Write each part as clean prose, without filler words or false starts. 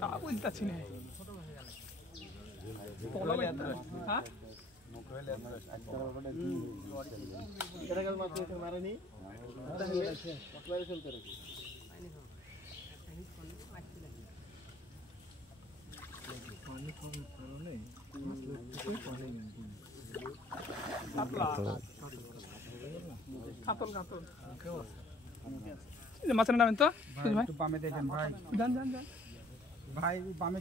তা বলতাছি না হ্যাঁ মাছের নামেন তো বামে দেখেন ভাই যান যান যান ভাই বামে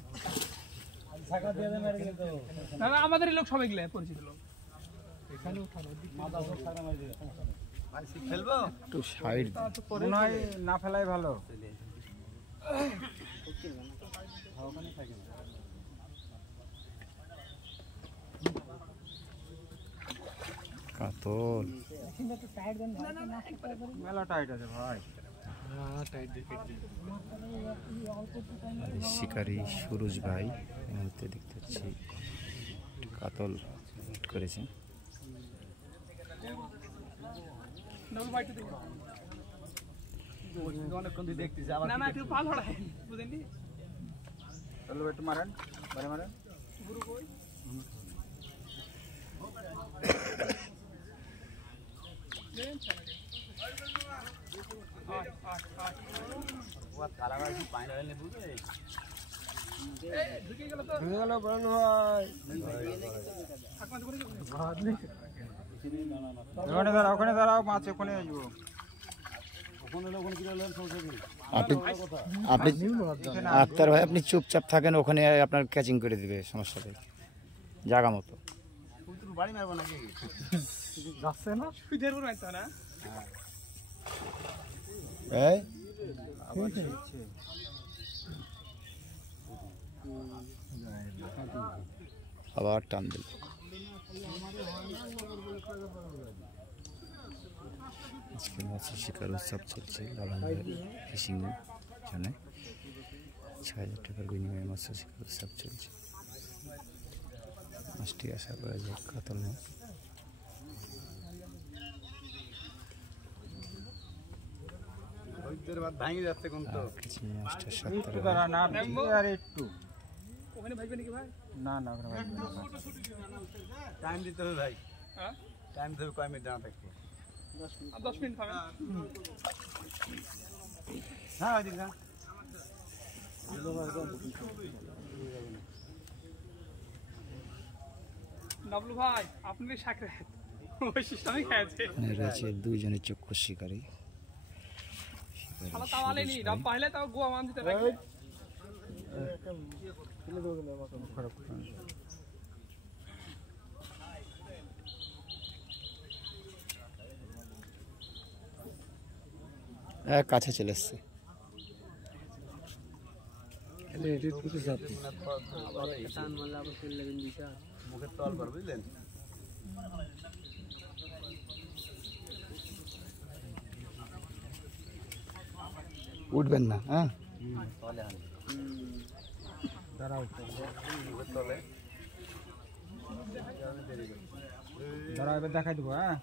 না না আমাদের লোক সবাই গেলে পরিচিত লোক এখানে খেলবো একটু সাইড মনে হয় না ফেলাই ভালো কাতল মেলা টাইট আছে ভাই শিকারী সুরজ ভাই এই মুহূর্তে দেখতে পাচ্ছি কাতল হিট করেছে। একটু মারেন বারে মারেন ওখানে দাঁড়াও মাছ ওখানে আসবো আপনি আক্তার ভাই আপনি চুপচাপ থাকেন, ওখানে আপনার ক্যাচিং করে দিবে, সমস্যা নেই জায়গা মতো। বাড়ি মারবো নাকি যাচ্ছে না না আবার টান দিল। আজকে মাছের শিকার উৎসব চলছে ফিশিং জন্য ৬,০০০ টাকার বিনিময়ে মাছের শিকার উৎসব চলছে। মাছটি আশা করা যায় কাতল মাছ। টাইম দিতে হবে ভাই, টাইম দেবে কয় মিনিট দাঁড়া থাকবে 10 মিনিট খাবেন। হ্যাঁ ওইদিক না ডাবলু ভাই আপনি সাকরে ওই সিস্টেমই খেয়েছে। রয়েছে দুইজনের চক্ষু শিকারী। কাছে চলে এসছে। মুখের তল পর বুঝলেন উঠবেন না। হ্যাঁ দাঁড়াও এবার দেখাই দেবো। হ্যাঁ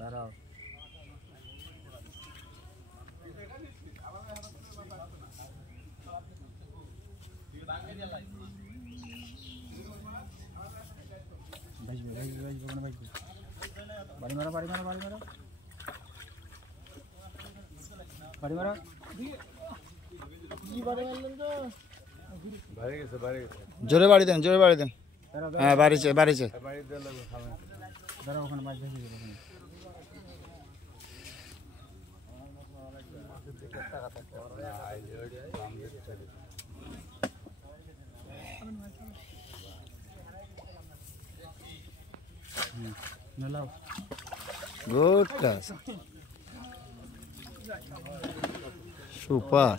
দাঁড়াও বাড়ি মারো বাড়ি মারো বাড়ি মারো বাড়ি মারো। জোরে বাড়ি দেন, জোরে বাড়ি দেন। হ্যাঁ বাড়িছে বাড়িছে। দাঁড়াও ওখানে মাছ ভেসে যাবে গুড ক্লাস, সুপার।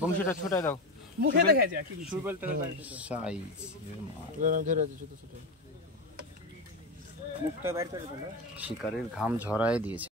বংশীটা ছোটাই দাও, মুখে দেখা যায় কি সুবল তো সাইজ ধরে আছে ছোট ছোট মুখটা বাইর করে দাও। শিকারের ঘাম ঝরায় দিয়েছে।